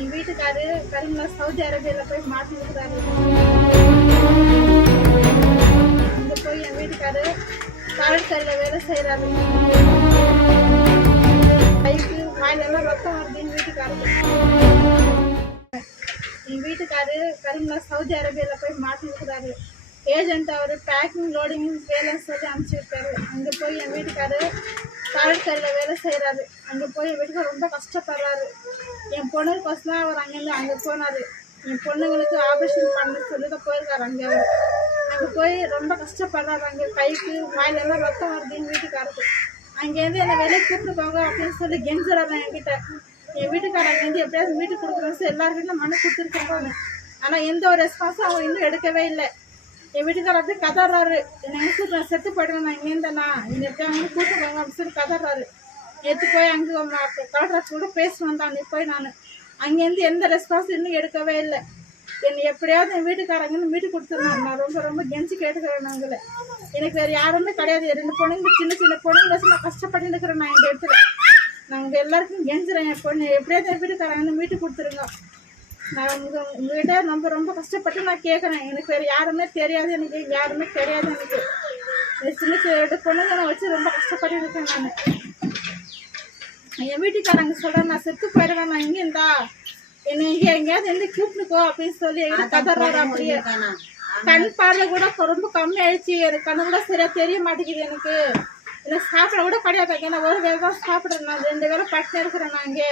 என் வீட்டுக்காரு கரீம்ல சவுதி அரேபியால போய் மாட்டிருக்கிறாரு. அங்க போய் என் வீட்டுக்காரு கடற்கரையில வேலை செய்யறாரு. கைக்கு வாயிலெல்லாம் ரத்தம் வருது என் வீட்டுக்காருக்கு. என் வீட்டுக்காரு கரீம்ல சவுதி அரேபியால போய் மாட்டிருக்கிறாரு. ஏஜென்ட் அவர் பேக்கிங் லோடிங் வேலை சொல்லி அனுப்பிச்சிருக்காரு. அங்கே போய் என் வீட்டுக்காரு கடற்கரையில் வேலை செய்கிறாரு. அங்கே போய் என் வீட்டுக்கார் ரொம்ப கஷ்டப்படுறாரு. என் பொண்ணுக்கோசம் அவர் அங்கே போனார். என் பொண்ணுங்களுக்கு ஆப்ரேஷன் பண்ண சொல்லி தான் போயிருக்காரு. அங்கே போய் ரொம்ப கஷ்டப்படுறாரு. அங்கே கைக்கு வாயிலெல்லாம் ரத்தம் வருது என் வீட்டுக்காருக்கு. அங்கேருந்து என்னை வெளியே கூப்பிட்டு போங்க அப்படின்னு சொல்லி கெஞ்சுறாரு என்கிட்ட. என் வீட்டுக்காரர் அங்கேருந்து எப்படியாவது வீட்டுக்கு கொடுக்குறோம் எல்லார் வீட்டில் மனு கொடுத்துருக்காங்க. ஆனால் எந்த ஒரு ரெஸ்பான்ஸும் அவங்க இன்னும் எடுக்கவே இல்லை. என் வீட்டுக்காரர் அப்படியே கதறாரு. என்னை நான் செத்து போயிடுவேன், நான் இங்கேருந்தேண்ணா என்னை எப்படியா அங்கே கூட்டு போங்க அப்படின்னு சொல்லி கதறாரு. நேற்று போய் அங்கே கலெக்டர் கூட பேசிட்டு வந்தான். அன்றைக்கி போய் நான் அங்கேருந்து எந்த ரெஸ்பான்ஸும் இன்னும் எடுக்கவே இல்லை. என்னை எப்படியாவது என் வீட்டுக்காரங்கன்னு வீட்டுக்கு கொடுத்துருந்தாங்க. நான் ரொம்ப ரொம்ப கெஞ்சி கேட்டுக்கிறேன். நாங்களே எனக்கு வேறு யாருமே கிடையாது. 2 பொண்ணுங்க சின்ன சின்ன பொண்ணுங்க வச்சு நான் கஷ்டப்பட்டு இருக்கிறேன். நான் எங்கள் இடத்துல நாங்கள் எல்லாருக்கும் கெஞ்சுறேன். என் பொண்ணு எப்படியாவது என் வீட்டுக்காரங்கன்னு வீட்டுக்கு கொடுத்துருங்க. நான் உங்ககிட்ட ரொம்ப ரொம்ப கஷ்டப்பட்டு நான் கேட்குறேன். எனக்கு வேறு யாருமே தெரியாது. எனக்கு யாருமே தெரியாது. எனக்கு சின்ன சின்ன பொண்ணுங்க நான் வச்சு ரொம்ப கஷ்டப்பட்டு இருக்கேன். நான் என் வீட்டுக்காரங்க சொல்கிறேன், நான் செத்து போயிடுவேன், நான் இங்கே இருந்தா என்னை இங்கே எங்கேயாவது எந்த கூப்பிட்டுக்கோ அப்படின்னு சொல்லி எங்கிட்ட கதறாரு. அப்படியே கண் பார்வை கூட ரொம்ப கம்மியாயிடுச்சு. எனக்கு கண்ணு கூட சரியாக தெரிய மாட்டேங்குது. எனக்கு சாப்பிட கூட கிடையாது. ஏன்னா ஒரு வேலை தான் சாப்பிட்றேன். நான் 2 வேலை பட்டு இருக்கிறேன். நான் இங்கே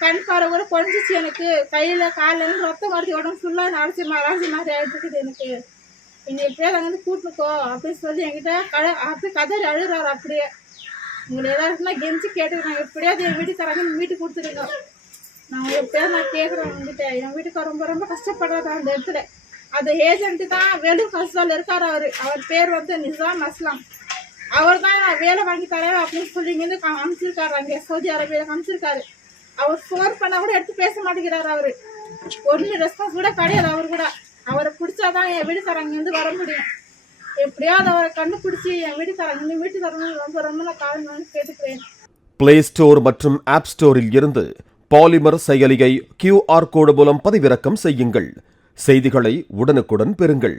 கண் பார்வை கூட குறைஞ்சிச்சு. எனக்கு கையில் காலில் ரத்தம் வருது. உடம்பு ஃபுல்லாக அரைச்சி மாதிரி ஆகிட்டுருக்குது. எனக்கு என்னை எப்படியாவது அங்கேருந்து கூப்பிட்டுக்கோ அப்படின்னு சொல்லி என்கிட்ட அப்படியே கதறி அழுகிறாரு. அப்படியே உங்களை ஏதாவதுனா கெஞ்சி கேட்டுக்கிறேன். எப்படியாவது என் வீட்டுக்காரங்க வீட்டுக்கு கொடுத்துருங்க. நான் எப்படியாவது நான் கேட்குறேன் உங்ககிட்ட. என் வீட்டுக்கார ரொம்ப ரொம்ப கஷ்டப்படுறாரு அந்த இடத்துல. அந்த ஏஜென்ட்டு தான் வேலூர் ஹாஸ்டலில் இருக்கார். அவர் பேர் வந்து நிசாம் அஸ்லாம். அவர் தான் வேலை வாங்கி தரேன் அப்படின்னு சொல்லி இங்கேருந்து அனுப்பிச்சிருக்காரு. அங்கே சவுதி அரேபியாவில் அனுப்பிச்சிருக்காரு. அவர் ஃபோன் பண்ணால் கூட எடுத்து பேச மாட்டேங்கிறாரு. அவர் ஒன்றும் ரெஸ்பான்ஸ் கூட கிடையாது. அவர் கூட அவரை பிடிச்சாதான் என் வீட்டுக்காரங்கேருந்து வர முடியும். எப்படியாவது அவரை கண்டுபிடிச்சி என் வீட்டுக்காரங்க வீட்டுக்காரங்க ரொம்ப ரொம்ப நான் காரணம் கேட்டுக்கிறேன். பிளே ஸ்டோர் மற்றும் ஆப் ஸ்டோரில் இருந்து பாலிமர் செயலியை QR கோடு மூலம் பதிவிறக்கம் செய்யுங்கள். செய்திகளை உடனுக்குடன் பெறுங்கள்.